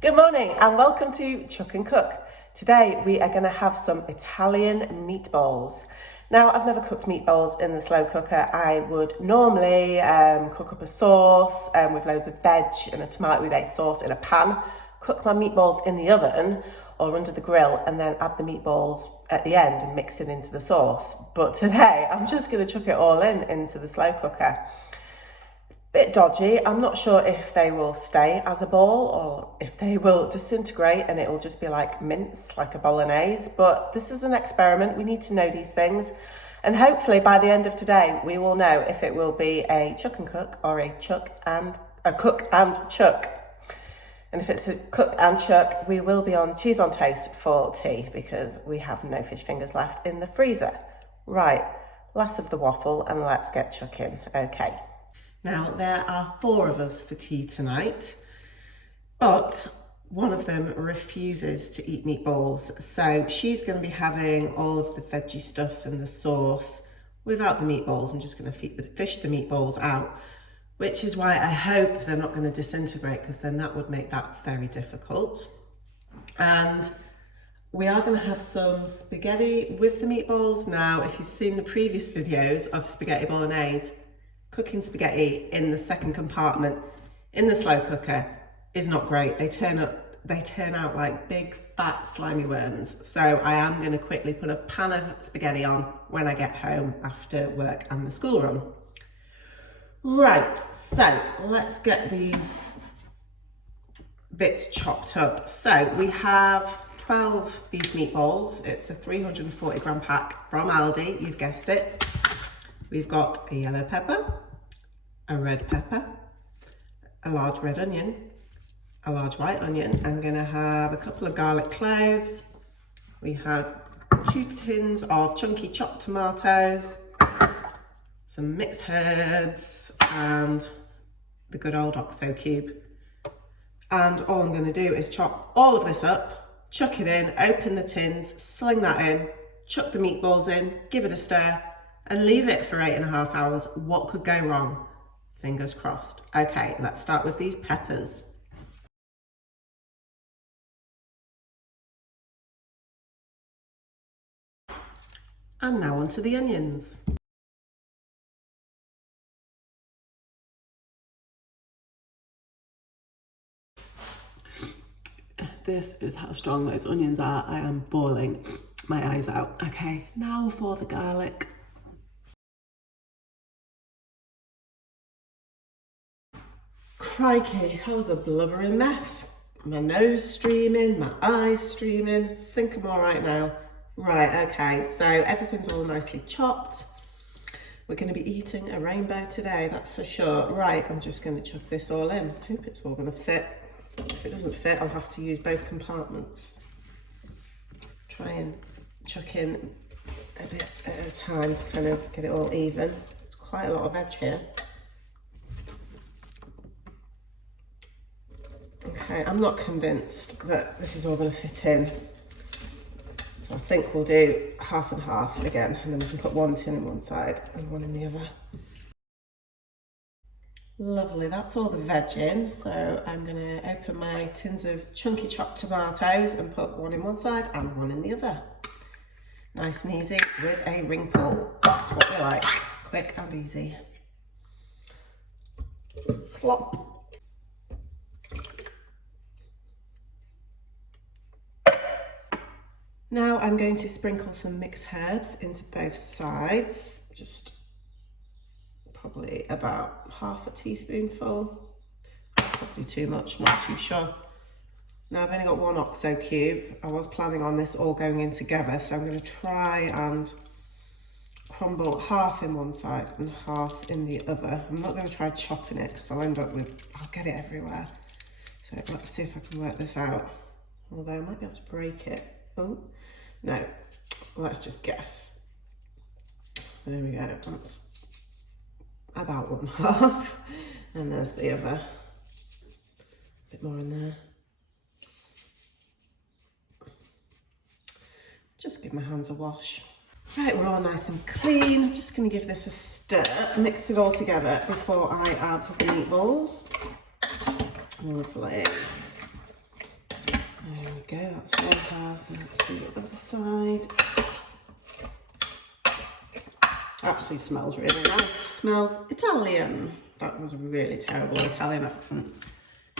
Good morning and welcome to Chuck and Cook. Today we are going to have some Italian meatballs. Now, I've never cooked meatballs in the slow cooker. I would normally cook up a sauce with loads of veg and a tomato-based sauce in a pan, cook my meatballs in the oven or under the grill and then add the meatballs at the end and mix it into the sauce. But today I'm just going to chuck it all into the slow cooker. Bit dodgy. I'm not sure if they will stay as a ball or if they will disintegrate and it will just be like mince, like a bolognese. But this is an experiment. We need to know these things. And hopefully by the end of today, we will know if it will be a chuck and cook or a cook and chuck. And if it's a cook and chuck, we will be on cheese on toast for tea because we have no fish fingers left in the freezer. Right, less of the waffle and let's get chucking. Okay. Now, there are 4 of us for tea tonight, but one of them refuses to eat meatballs. So she's going to be having all of the veggie stuff and the sauce without the meatballs. I'm just going to fish the meatballs out, which is why I hope they're not going to disintegrate, because then that would make that very difficult. And we are going to have some spaghetti with the meatballs. Now, if you've seen the previous videos of spaghetti bolognese, cooking spaghetti in the second compartment in the slow cooker is not great. They turn out like big fat slimy worms. So I am going to quickly put a pan of spaghetti on when I get home after work and the school run. Right, so let's get these bits chopped up. So we have 12 beef meatballs. It's a 340 gram pack from Aldi, you've guessed it. We've got a yellow pepper, a red pepper, a large red onion, a large white onion. I'm going to have a couple of garlic cloves. We have 2 tins of chunky chopped tomatoes, some mixed herbs, and the good old OXO cube. And all I'm going to do is chop all of this up, chuck it in, open the tins, sling that in, chuck the meatballs in, give it a stir, and leave it for 8.5 hours. What could go wrong? Fingers crossed. Okay, let's start with these peppers. And now onto the onions. This is how strong those onions are. I am bawling my eyes out. Okay, now for the garlic. Crikey, that was a blubbering mess. My nose streaming, my eyes streaming. Think I'm all right now. Right, okay, so everything's all nicely chopped. We're going to be eating a rainbow today, that's for sure. Right, I'm just going to chuck this all in. Hope it's all going to fit. If it doesn't fit, I'll have to use both compartments. Try and chuck in a bit at a time to kind of get it all even. It's quite a lot of veg here. Okay, I'm not convinced that this is all going to fit in. So I think we'll do half and half again, and then we can put 1 tin in one side and 1 in the other. Lovely, that's all the veg in. So I'm going to open my tins of chunky chopped tomatoes and put 1 in one side and 1 in the other. Nice and easy with a ring pull. That's what we like, quick and easy. Slop. Now I'm going to sprinkle some mixed herbs into both sides, just probably about half a teaspoonful, probably too much, not too sure. Now I've only got 1 OXO cube. I was planning on this all going in together, so I'm going to try and crumble half in one side and half in the other. I'm not going to try chopping it because I'll end up with, I'll get it everywhere. So let's see if I can work this out, although I might be able to break it. Oh, no, let's just guess. There we go, that's about 1/2. And there's the other, a bit more in there. Just give my hands a wash. Right, we're all nice and clean. I'm just going to give this a stir, mix it all together before I add the meatballs. Lovely. we go, that's one half, and let's do the other side. Actually smells really nice. Smells Italian. That was a really terrible Italian accent.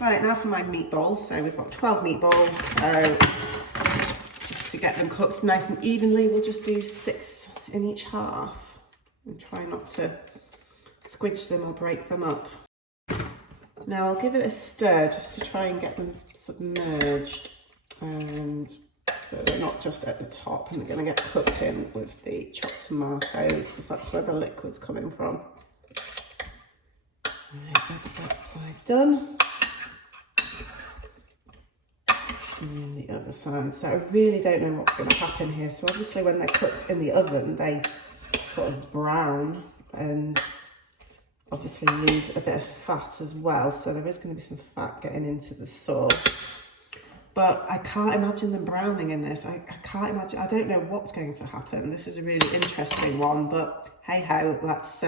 Right, now for my meatballs. So we've got 12 meatballs. So just to get them cooked nice and evenly, we'll just do 6 in each half. And try not to squidge them or break them up. Now I'll give it a stir just to try and get them submerged. And so they're not just at the top, and they're going to get cooked in with the chopped tomatoes, because that's where the liquid's coming from. Right, that's that side done. And then the other side. So I really don't know what's going to happen here. So obviously when they're cooked in the oven, they sort of brown and obviously lose a bit of fat as well. So there is going to be some fat getting into the sauce. But I can't imagine them browning in this. I can't imagine, I don't know what's going to happen. This is a really interesting one, but hey ho, let's,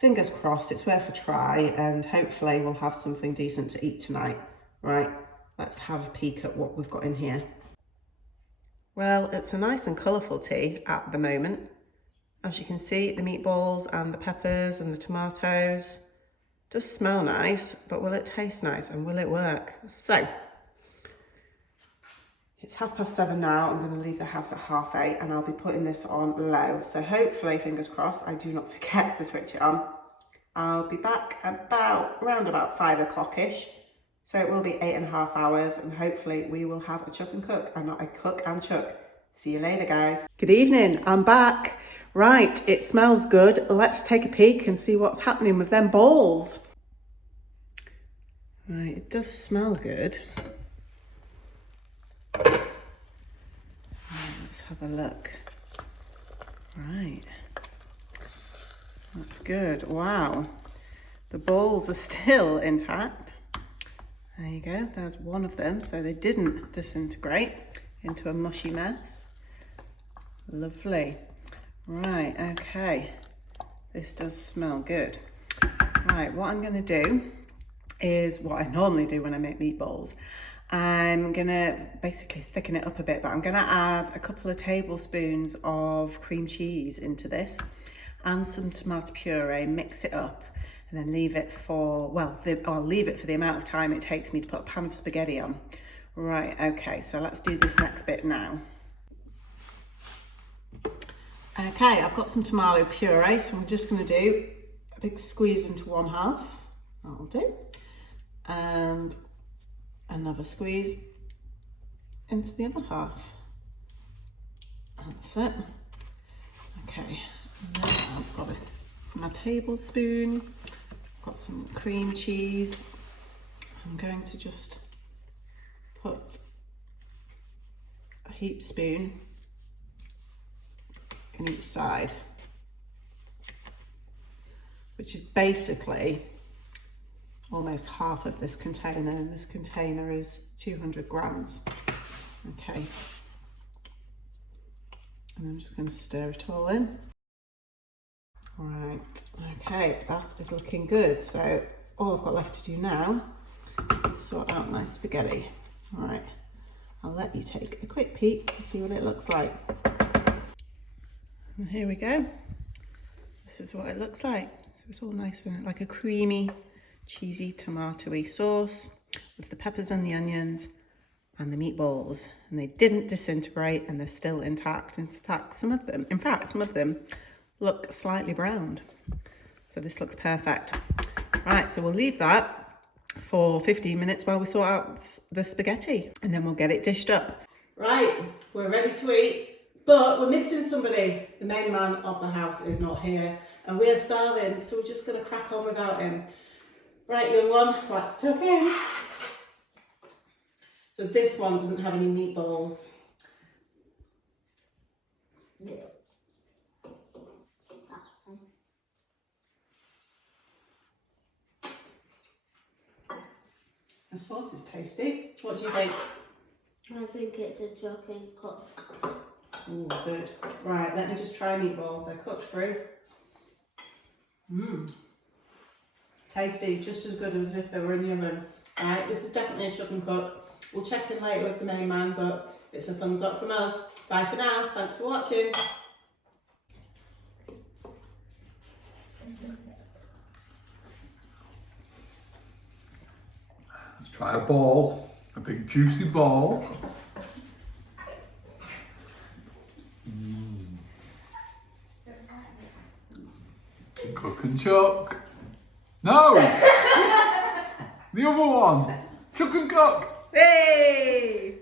fingers crossed, it's worth a try, and hopefully we'll have something decent to eat tonight. Right, let's have a peek at what we've got in here. Well, it's a nice and colourful tea at the moment. As you can see, the meatballs and the peppers and the tomatoes just smell nice, but will it taste nice and will it work? So, it's 7:30 now. I'm going to leave the house at 8:30 and I'll be putting this on low. So hopefully, fingers crossed, I do not forget to switch it on. I'll be back around about 5 o'clock-ish. So it will be 8.5 hours, and hopefully we will have a chuck and cook and not a cook and chuck. See you later, guys. Good evening, I'm back. Right, it smells good. Let's take a peek and see what's happening with them balls. Right, it does smell good. Let's have a look. Right, that's good. Wow, the balls are still intact. There you go, there's one of them. So they didn't disintegrate into a mushy mess. Lovely. Right, okay, this does smell good. Right, what I'm going to do is what I normally do when I make meatballs. I'm gonna basically thicken it up a bit, but I'm gonna add a couple of tablespoons of cream cheese into this and some tomato puree, mix it up, and then leave it for, well, I'll leave it for the amount of time it takes me to put a pan of spaghetti on. Right, okay, so let's do this next bit now. Okay, I've got some tomato puree, so I'm just gonna do a big squeeze into 1/2. That'll do. And another squeeze into the other half. That's it. Okay, and then I've got my tablespoon, got some cream cheese. I'm going to just put a heaped spoon in each side, which is basically almost half of this container, and this container is 200 grams. Okay, and I'm just going to stir it all in. Right, okay, that is looking good. So all I've got left to do now is sort out my spaghetti. All right, I'll let you take a quick peek to see what it looks like. And here we go. This is what it looks like. So it's all nice and like a creamy, cheesy, tomatoey sauce with the peppers and the onions and the meatballs, and they didn't disintegrate and they're still intact. In fact, some of them look slightly browned. So this looks perfect. Right, so we'll leave that for 15 minutes while we sort out the spaghetti, and then we'll get it dished up. Right, we're ready to eat, but we're missing somebody. The main man of the house is not here, and we're starving, so we're just gonna crack on without him. Right, young one, let's tuck in. So this one doesn't have any meatballs. Yeah. The sauce is tasty. What do you think? I think it's a chuck and cook. Oh, good. Right, let me just try a meatball. They're cooked through. Mmm. Tasty, just as good as if they were in the oven. Alright, this is definitely a chuck and cook. We'll check in later with the main man, but it's a thumbs up from us. Bye for now. Thanks for watching. Let's try a ball, a big juicy ball. Cook and chuck. No! The other one. Chuck and cook. Hey!